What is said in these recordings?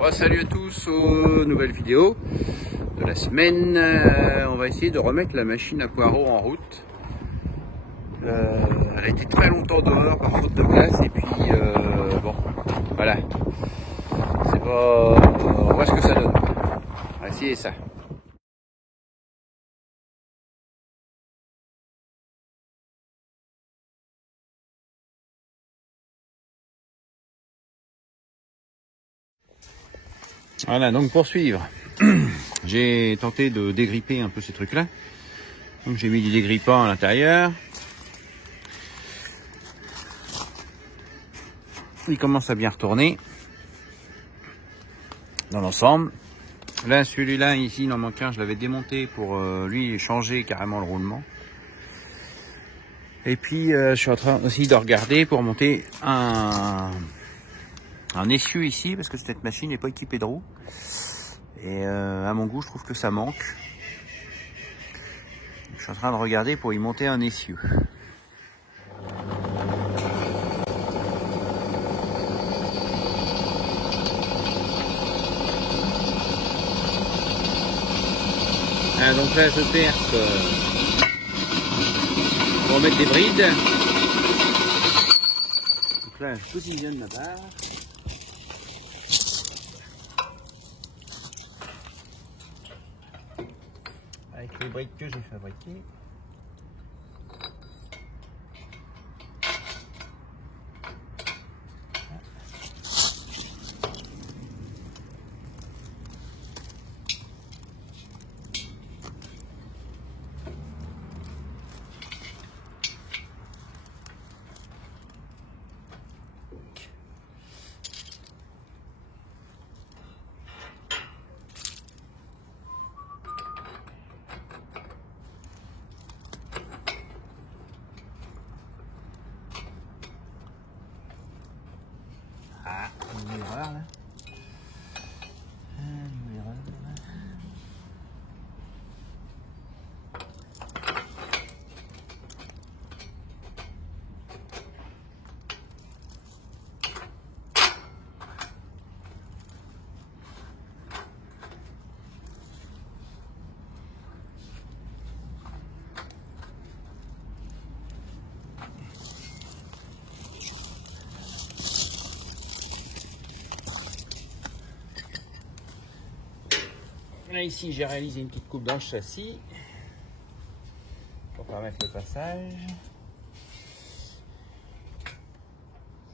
Bon, salut à tous aux nouvelles vidéos de la semaine. On va essayer de remettre la machine à poireaux en route. Elle a été très longtemps dehors par faute de place et puis bon, voilà. C'est pas... On voit ce que ça donne. On va essayer ça. Voilà, donc pour suivre, j'ai tenté de dégripper un peu ces trucs-là. Donc j'ai mis du dégrippant à l'intérieur. Il commence à bien retourner dans l'ensemble. Là, celui-là, ici, il en manque un, je l'avais démonté pour lui changer carrément le roulement. Et puis, je suis en train aussi de regarder pour monter un essieu ici, parce que cette machine n'est pas équipée de roues. Et à mon goût, je trouve que ça manque. Je suis en train de regarder pour y monter un essieu. Ah, donc là, je perce pour mettre des brides. Donc là, je positionne ma barre. Avec les briques que j'ai fabriquées. Ah, une erreur là. Une erreur là. Là ici j'ai réalisé une petite coupe dans le châssis pour permettre le passage.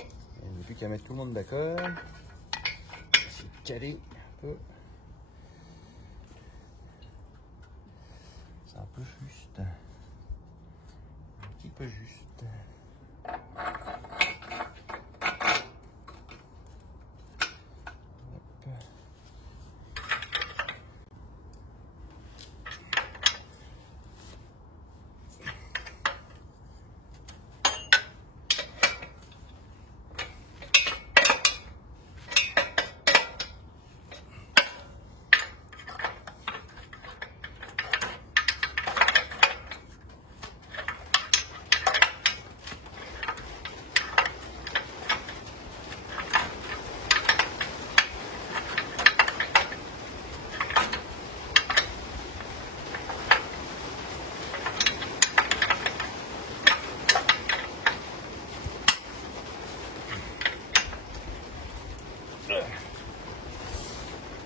Il n'y a plus qu'à mettre tout le monde d'accord. C'est calé un peu. C'est un peu juste. Un petit peu juste.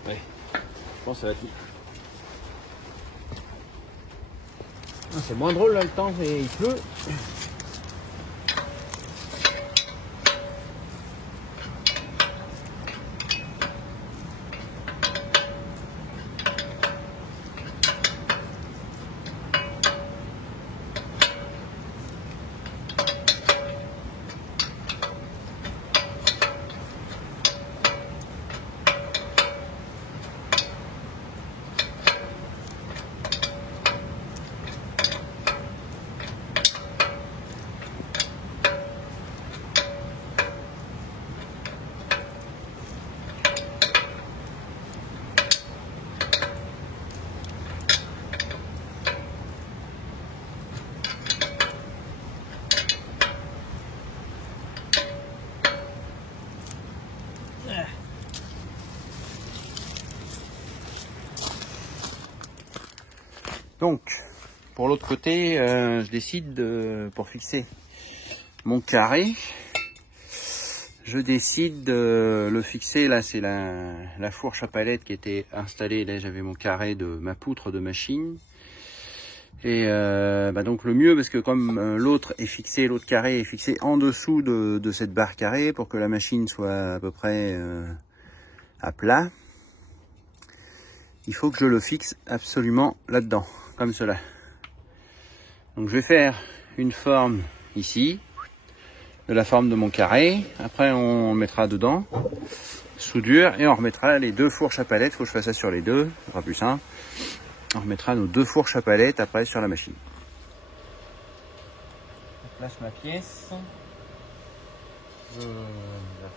Ouais, je pense que ça va être... C'est moins drôle là le temps, et il pleut. Donc, pour l'autre côté, je décide pour fixer mon carré, je décide de le fixer. Là, c'est la fourche à palette qui était installée. Là, j'avais mon carré de ma poutre de machine. Et donc le mieux, parce que comme l'autre carré est fixé en dessous de cette barre carrée pour que la machine soit à peu près à plat, il faut que je le fixe absolument là-dedans, comme cela. Donc je vais faire une forme ici, de la forme de mon carré. Après on mettra dedans, soudure, et on remettra les deux fourches à palette. Il faut que je fasse ça sur les deux, ce sera plus simple. On remettra nos deux fourches à palette après sur la machine. Je place ma pièce.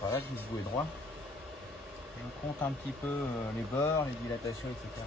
Par là, je vous est droit. Je compte un petit peu les bords, les dilatations, etc.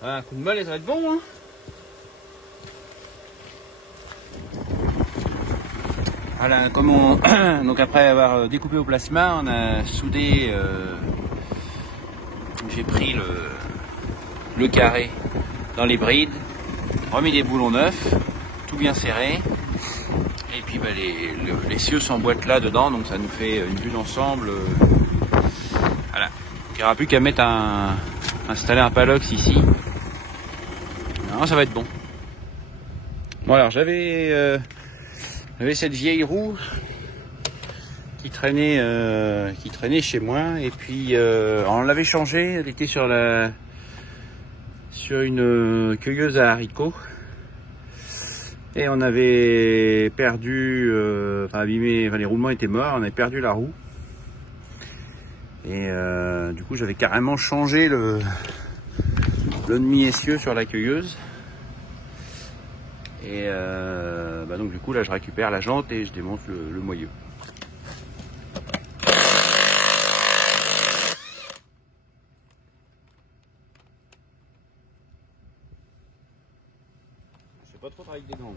Un coup de molle et ça va être bon, hein. Voilà, donc après avoir découpé au plasma, on a soudé, j'ai pris le carré dans les brides, remis des boulons neufs, tout bien serré, et puis les cieux s'emboîtent là dedans, donc ça nous fait une vue d'ensemble. Voilà, il n'y aura plus qu'à mettre installer un palox ici. Non, ça va être bon. Bon alors j'avais cette vieille roue qui traînait chez moi, et puis on l'avait changée. Elle était sur une cueilleuse à haricots, et on avait perdu, abîmé, les roulements étaient morts, on avait perdu la roue, et du coup j'avais carrément changé le demi-essieu sur la cueilleuse. Et donc du coup là je récupère la jante et je démonte le moyeu. Je sais pas trop travailler avec des gants.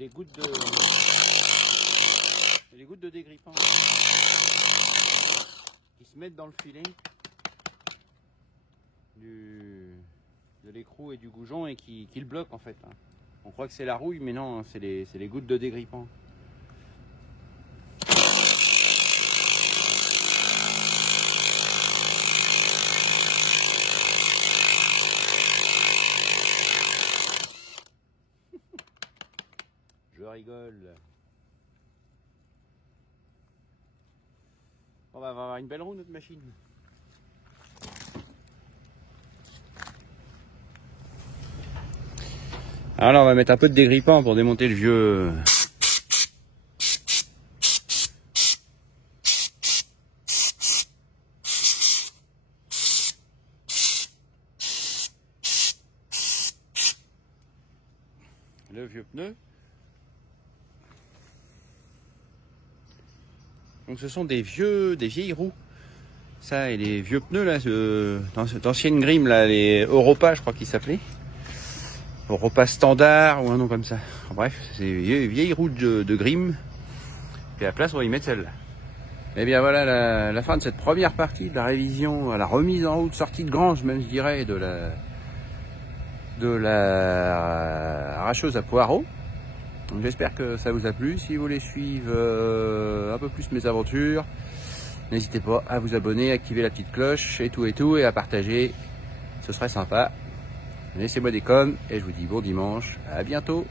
les gouttes de dégrippant qui se mettent dans le filet de l'écrou et du goujon et qui le bloquent en fait. On croit que c'est la rouille, mais non, c'est les gouttes de dégrippant. Je rigole. On va avoir une belle roue notre machine. Alors on va mettre un peu de dégrippant pour démonter le vieux. Le vieux pneu. Donc ce sont des vieilles roues. Ça et les vieux pneus là, d'anciennes Grimm là, les Europa je crois qu'ils s'appelaient. Europa standard ou un nom comme ça. Bref, c'est des vieilles roues de Grimm. Puis à la place on va y mettre celle-là. Et bien voilà la fin de cette première partie de la révision, à la remise en route, sortie de grange même je dirais, de la arracheuse à poireaux. J'espère que ça vous a plu. Si vous voulez suivre un peu plus mes aventures, n'hésitez pas à vous abonner, à activer la petite cloche et tout et à partager. Ce serait sympa. Laissez-moi des coms et je vous dis bon dimanche. À bientôt.